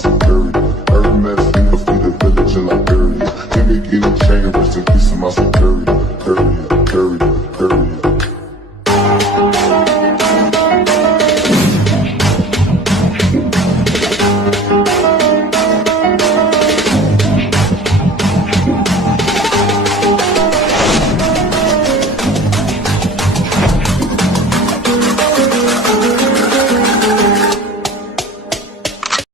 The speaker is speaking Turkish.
security. Hermes, finger feed the village in Liberia. Nigga getting chain, rest in peace of my security. Curry, curry.